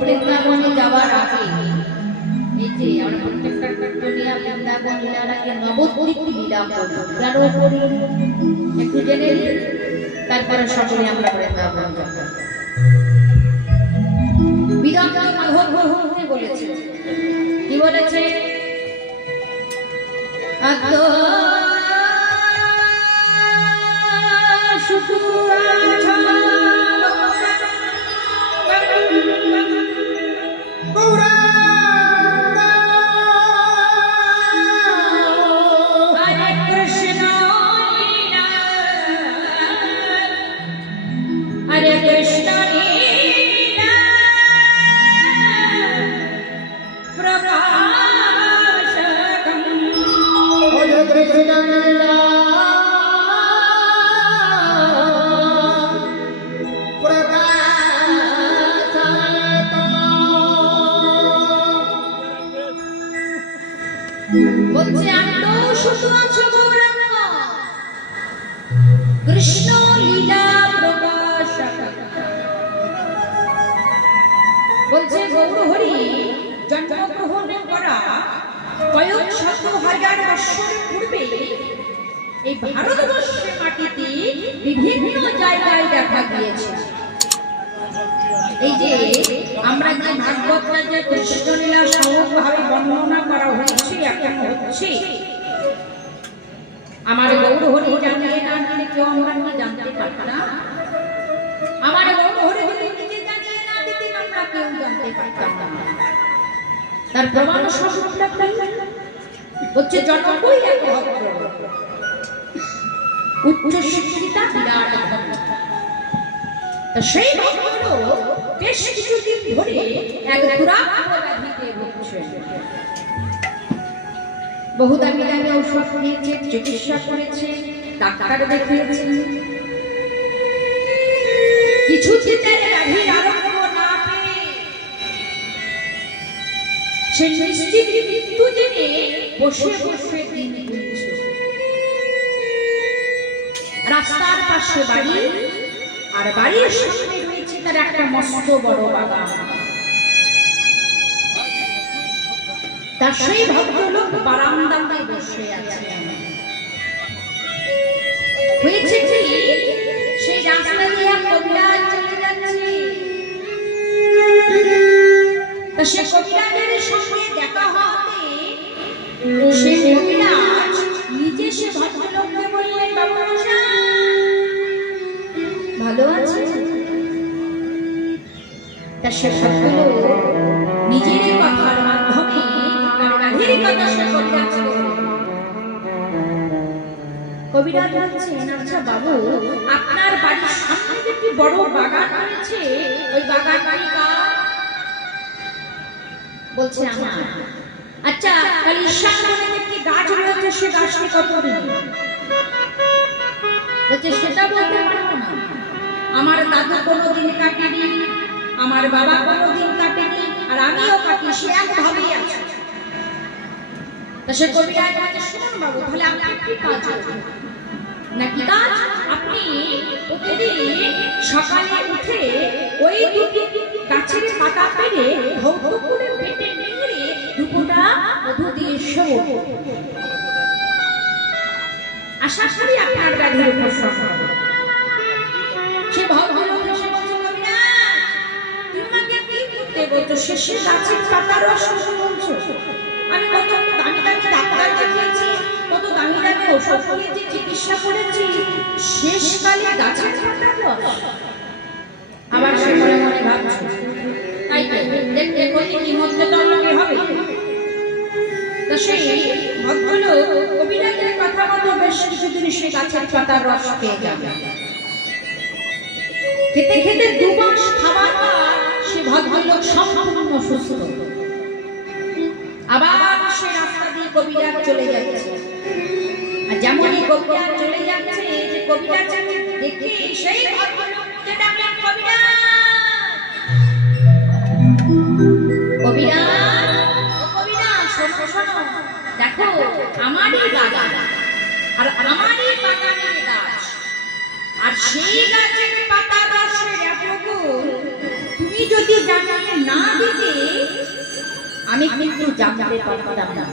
বৃন্দাবনে যাওয়ার আগে এই যে আমরা প্রত্যেকটা দুনিয়া বৃন্দাবন লীলার আগে নবদ্বীপ লীলা করব কেন করি একটু জেনে নিই, তারপরে সকলে আমরা বৃন্দাবন যাব। বিরাট মহৎ বলেছে, কি বলেছে? আতো শুধু বলছে আতো শুধু আছো গৌরাঙ্গ কৃষ্ণ লীলা প্রকাশক। বলছে গৌর হরি জন্মগ্রহণ করা কয়েক শত হাজার বছর পূর্বে এই ভারতবর্ষের মাটিতে বিভিন্ন জায়গায় দেখা গিয়েছে। এই যে আমরা যে ভাগবত যে কৃষ্ণলীলা সমগ্রভাবে বর্ণনা করা হয়েছে এখন হচ্ছে, আমার গৌর হরি জানিয়ে না দিলে কেউ আমরা কি জানতে পারতাম না। আমার গৌর হরি যদি নিজে জানিয়ে না দিতেন আমরা কেউ জানতে পারতাম না। তার প্রমাণ স্বরূপটা হচ্ছে জনকই এক ভদ্র উচ্চ শিক্ষিতা বিরাট ভদ্র। সেই ভদ্র বেশ কিছুদিন ধরে এক দুরাক্ত ব্যাধিতে ভুগছেন। বহু দামি দামি ঔষধ নিয়েছে, চিকিৎসা করেছে, ডাক্তার দেখিয়েছে, কিছুতে ব্যাধির আরোগ্য না পেয়ে সে নিশ্চিত মৃত্যু জেনে বসে বসে দিন গুনছে। রাস্তার পাশে বাড়ি, আর বাড়ির সামনে রয়েছে তার একটা মস্ত বড় বাগান। তার সেই ভদ্রলোক বারান্দাতে বসে আছেন। হয়েছে কি, সেই রাস্তা দিয়ে কবিরাজ চলে যাচ্ছে। তা সে কবিরাজের সঙ্গে দেখা হতে সে কবিরাজ নিজে সে ভদ্রলোককে বললেন, বাবু ভালো আছে? তা সে ভদ্রলোক নিজের কথার মাধ্যমে তার ব্যাধির কথা সে কবিরাজকে বললেন। কবিরাজ বলছেন, আচ্ছা বাবু, আপনার বাড়ির সামনে একটি বড় বাগান রয়েছে, ওই বাগান বাড়ি কার? বলছে আমার। আচ্ছা, তাহলে ঈশান কোণে একটি গাছ রয়েছে, সে গাছটি কত দিন? বলছে সেটা বলতে পারবো না, আমার দাদু কোনোদিন কাটেনি, আমার বাবা কোনোদিন কাটেনি, আর আমিও কাটি, সে একভাবেই আছে। তা সে কবিরাজ বলছে, শুনুন বাবু, তাহলে আপনি কি কাজ করবেন? নাকি কাজ? আপনি প্রতিদিন সকালে উঠে ওই দুটি গাছের পাতা পেরে ধৌত করে পেটে নিংড়ে দুপুরটা মধু দিয়ে শোবো। আশা করি আপনার ব্যাধির উপশম হবে। সে ভদ্রলোক এসে বলছে, কবিরাজ তুমি আমাকে কি করতে বলছো? শেষে গাছের পাতার রস বলছো? আমি কত দামি দামি ডাক্তার দেখিয়েছি, কত দামি দামি ওষুধ করেছি, চিকিৎসা করেছি, শেষকালে গাছের পাতার রস? আবার সে মনে মনে ভাবছে, তাই তো দেখতে কি মধ্যে তো আমাকে হবে। তা সেই ভদ্রলোক কবিরাজের কথা মতো বেশ কিছুদিন সে গাছের পাতার রস পেয়ে যাবে। খেতে খেতে 2 মাস খাবার পর সে ভদ্রলোক সম্পূর্ণ সুস্থ। আবার সে রাস্তা দিয়ে কবিরাজ চলে যাচ্ছে, আর যেমনই কবিরাজ চলে যাচ্ছে, যে কবিরাজ দেখে সেই ভদ্রলোককে ডাকলেন, কবিরাজ, কবিরাজ, ও কবিরাজ, শোনো শোনো, দেখো আমারই বাগান, আর আমারই বাগানের গাছ, আর সেই গাছের পাতা রসের এত গুণ, তুমি যদি জানিয়ে না দিতে আমি কিন্তু জানতে পারতাম না।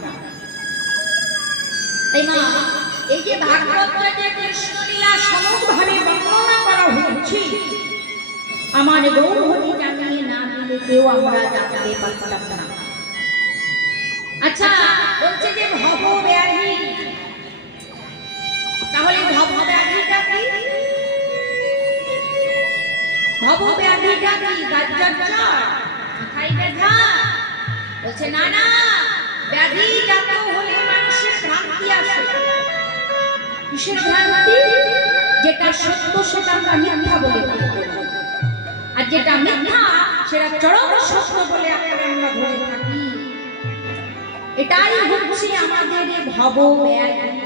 তাই মা, এই যে ভাগবতটাতে কৃষ্ণলীলা সমগ্রভাবে বর্ণনা করা হচ্ছে, আমার গৌরহরি জানিয়ে না দিলে কেউ আমরা জানতে পারতাম না। আচ্ছা, বলছে যে ভব ব্যাধি, তাহলে ভব ব্যাধিটা কি? ভব ব্যাধিটা কি? গাজ্জার জ্বর, মাথায় ব্যথা? বলছে না না, ব্যাধি জাত হলে মানুষের ভ্রান্তি আসে। কিসের ভ্রান্তি? যেটা সত্য সেটা আমরা মিথ্যা বলে থাকি, আর যেটা মিথ্যা সেটা চরম সত্য বলে আমরা ধরে থাকি। এটাই হচ্ছে আমাদের ভব ব্যাধি।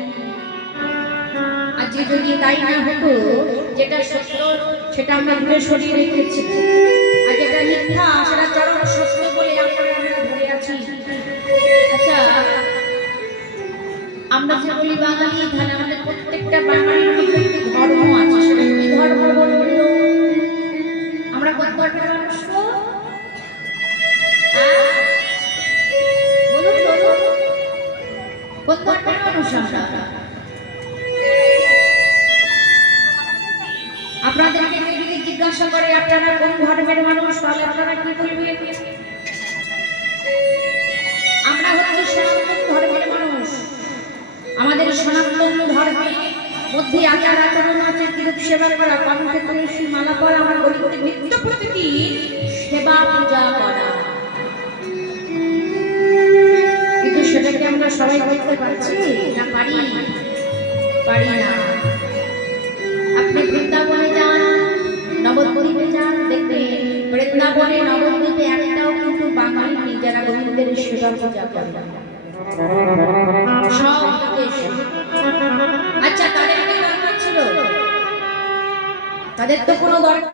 আজকে যদি তাই না হতো, যেটা সত্য সেটা আমরা দূরে সরিয়ে রেখেছি, আর যেটা মিথ্যা সেটা চরম সত্য বলে আমরা ধরে আছি। আচ্ছা, আমরা যে বলি বাঙালি, তাহলে আমাদের প্রত্যেকটা বাঙালির মধ্যে একটি ধর্ম আছে। সেটা কি ধর্ম বলবো? আমরা কোন ধর্মের মানুষ? বলুন বলুন, কোন ধর্মের মানুষ আমরা? আপনাদেরকে যদি জিজ্ঞাসা করে আপনারা কোন ধর্মের মানুষ, তাহলে আপনারা কি বলবেন? আমরা হচ্ছে সনাতন ধর্মের মানুষ। আমাদের সনাতন ধর্মের মধ্যে আচার আচরণ আছে, কিরূপ সেবা করা, কণ্ঠে তুলসী মালা পরা, আমার গরিবদের নিত্য প্রতিটি সেবা পূজা করা। কিন্তু সেটাকে আমরা সবাই করতে পারছি না? পারি না। আপনি বৃন্দাবনে যান, নবদ্বীপে যান, দেখবেন বৃন্দাবনে নবদ্বীপে একটাও কিন্তু বাঙালি নেই যারা গোবিন্দের সেবা পূজা করে। সব দেশে। আচ্ছা, তাদের কি দরকার ছিল? তাদের তো কোনো দরকার